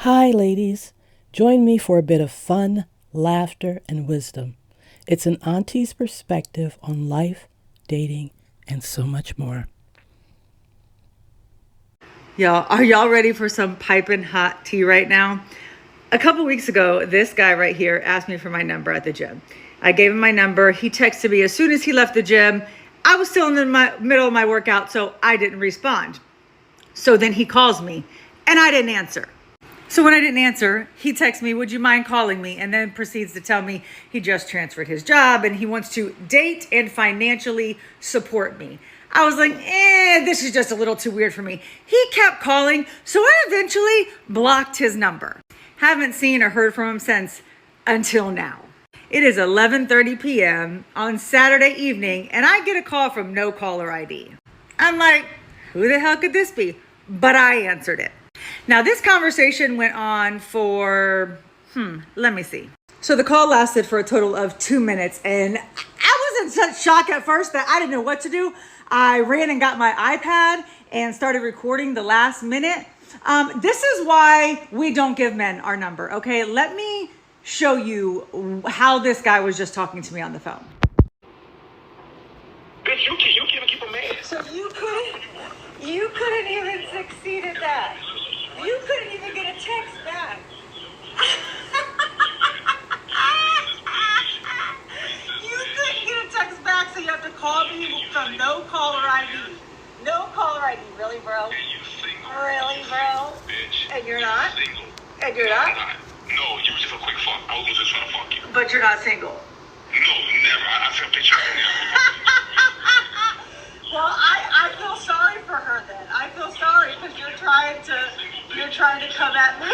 Hi, ladies. Join me for a bit of fun, laughter, and wisdom. It's an auntie's perspective on life, dating, and so much more. Y'all, are y'all ready for some piping hot tea right now? A couple weeks ago, this guy right here asked me for my number at the gym. I gave him my number. He texted me as soon as he left the gym. I was still in the middle of my workout, so I didn't respond. So then he calls me, and I didn't answer. So when I didn't answer, he texts me, "Would you mind calling me?" And then proceeds to tell me he just transferred his job and he wants to date and financially support me. I was like, this is just a little too weird for me. He kept calling, so I eventually blocked his number. Haven't seen or heard from him since until now. It is 11:30 p.m. on Saturday evening, and I get a call from no caller ID. I'm like, who the hell could this be? But I answered it. Now, this conversation went on for, let me see. So the call lasted for a total of 2 minutes, and I was in such shock at first that I didn't know what to do. I ran and got my iPad and started recording the last minute. This is why we don't give men our number, okay? Let me show you how this guy was just talking to me on the phone. Bitch, you can't even keep a man. So you couldn't even succeed at that. You couldn't even get a text back. You couldn't get a text back, so you have to call me from no caller ID. No caller ID, really, bro? And you single. Really, bro? Bitch. And you're not? Single. And you're not? No, you were just a quick fuck. I was just trying to fuck you. But you're not single. No, never. I sent a picture right now. Well, I feel sorry for her then. I feel sorry because you're trying to come at me.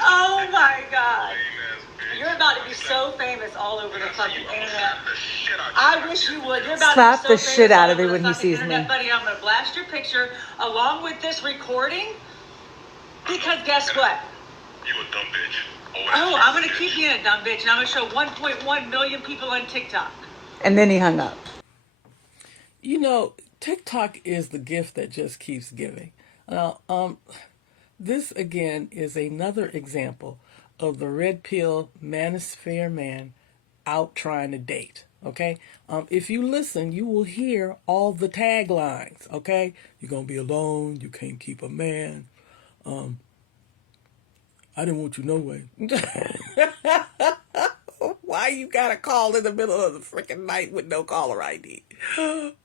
Oh my God. You're about to be so famous all over the fucking internet. I wish you would. You're about Slap to be the so shit famous out all of me over when the he fucking sees internet, me. buddy. I'm gonna blast your picture along with this recording because guess what? You a dumb bitch. Oh, I'm gonna keep being a dumb bitch, and I'm gonna show 1.1 million people on TikTok. And then he hung up. You know, TikTok is the gift that just keeps giving. This again is another example of the Redpill Manosphere man out trying to date. Okay, if you listen, you will hear all the taglines. Okay, you're gonna be alone. You can't keep a man. I didn't want you no way. Why you gotta call in the middle of the freaking night with no caller ID?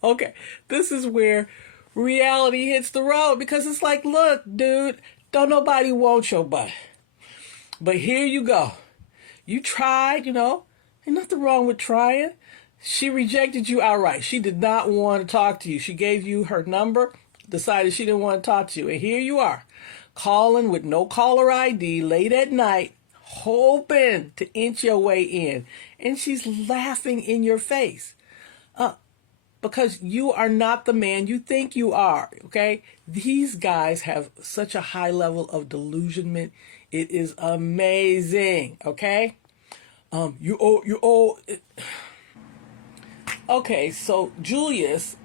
Okay, this is where reality hits the road because it's like, look, dude, don't nobody want your butt. But here you go. You tried, ain't nothing wrong with trying. She rejected you outright. She did not want to talk to you. She gave you her number, decided she didn't want to talk to you. And here you are, calling with no caller ID late at night, hoping to inch your way in. And she's laughing in your face. Because you are not the man you think you are, okay? These guys have such a high level of delusionment. It is amazing, okay? You owe. Okay, so Julius,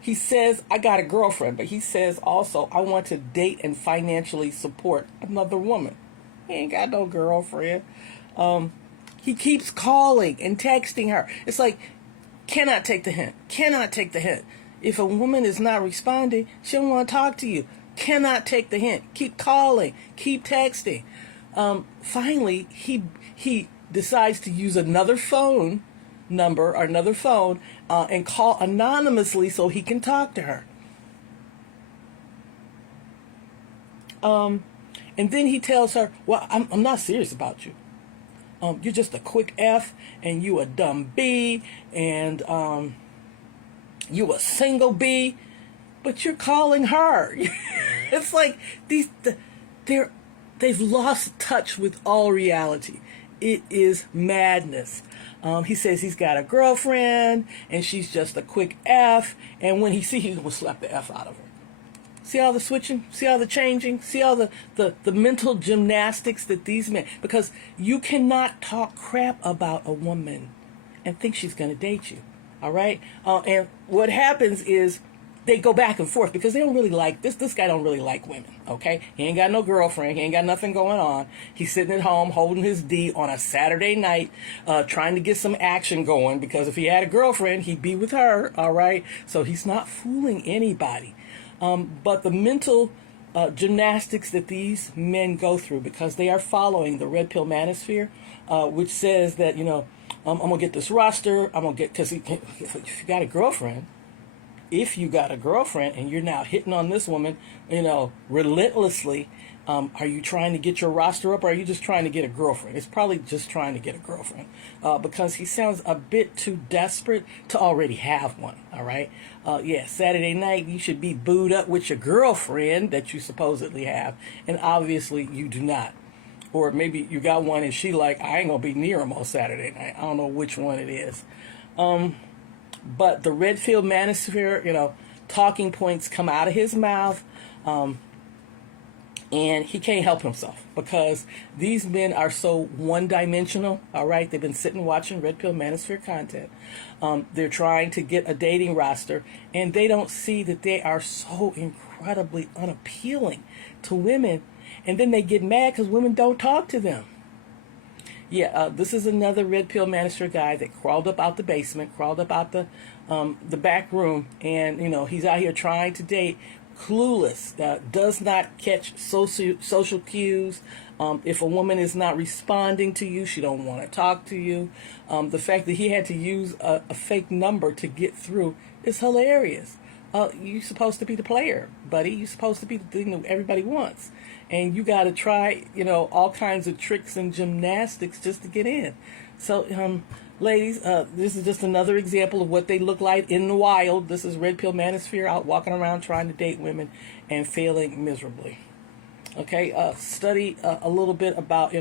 he says, I got a girlfriend, but he says also, I want to date and financially support another woman. He ain't got no girlfriend. He keeps calling and texting her. It's like, cannot take the hint. Cannot take the hint. If a woman is not responding, she don't want to talk to you. Cannot take the hint. Keep calling. Keep texting. Finally, he decides to use another phone number or another phone and call anonymously so he can talk to her. And then he tells her, well, I'm not serious about you. You're just a quick F, and you a dumb B, and you a single B, but you're calling her. It's like they've lost touch with all reality. It is madness. He says he's got a girlfriend, and she's just a quick F, and when he sees, he's gonna slap the F out of her. See all the switching? See all the changing? See all the mental gymnastics that these men... Because you cannot talk crap about a woman and think she's going to date you. All right? And what happens is they go back and forth because they don't really like this guy don't really like women, okay? He ain't got no girlfriend, he ain't got nothing going on. He's sitting at home holding his D on a Saturday night, trying to get some action going, because if he had a girlfriend, he'd be with her, all right? So he's not fooling anybody. But the mental gymnastics that these men go through, because they are following the Redpill Manosphere, which says that, I'm going to get this roster, I'm going to get, because if you got a girlfriend, and you're now hitting on this woman, relentlessly, are you trying to get your roster up, or are you just trying to get a girlfriend? It's probably just trying to get a girlfriend, because he sounds a bit too desperate to already have one, all right? Saturday night, you should be booed up with your girlfriend that you supposedly have, and obviously you do not. Or maybe you got one and she like, I ain't going to be near him on Saturday night. I don't know which one it is. But the Redfield Manosphere, talking points come out of his mouth, and he can't help himself because these men are so one-dimensional, all right? They've been sitting watching Redpill Manosphere content. They're trying to get a dating roster, and they don't see that they are so incredibly unappealing to women, and then they get mad because women don't talk to them. This is another Redpill Manosphere guy that crawled up out the basement, crawled up out the back room, and he's out here trying to date, clueless, does not catch social cues. If a woman is not responding to you, she don't want to talk to you. The fact that he had to use a fake number to get through is hilarious. You're supposed to be the player, buddy. You're supposed to be the thing that everybody wants. And you got to try, all kinds of tricks and gymnastics just to get in. So, ladies, this is just another example of what they look like in the wild. This is Redpill Manosphere out walking around trying to date women and failing miserably. Okay, study a little bit about,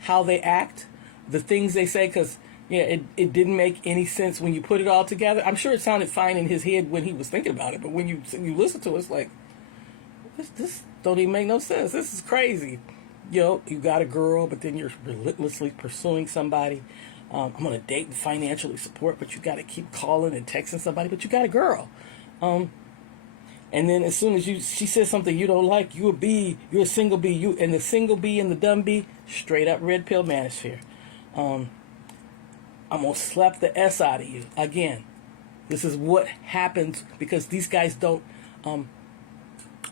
how they act, the things they say, because it didn't make any sense when you put it all together. I'm sure it sounded fine in his head when he was thinking about it, but when you listen to it, it's like, this don't even make no sense. This is crazy. You got a girl, but then you're relentlessly pursuing somebody. I'm going to date and financially support, but you got to keep calling and texting somebody, but you got a girl. And then as soon as she says something you don't like, you're a single B. And the single B and the dumb B, straight up Redpill Manosphere. I'm going to slap the S out of you. Again, this is what happens because these guys don't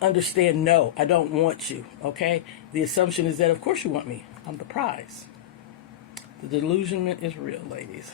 understand, no, I don't want you, okay? The assumption is that, of course you want me. I'm the prize. The delusionment is real, ladies.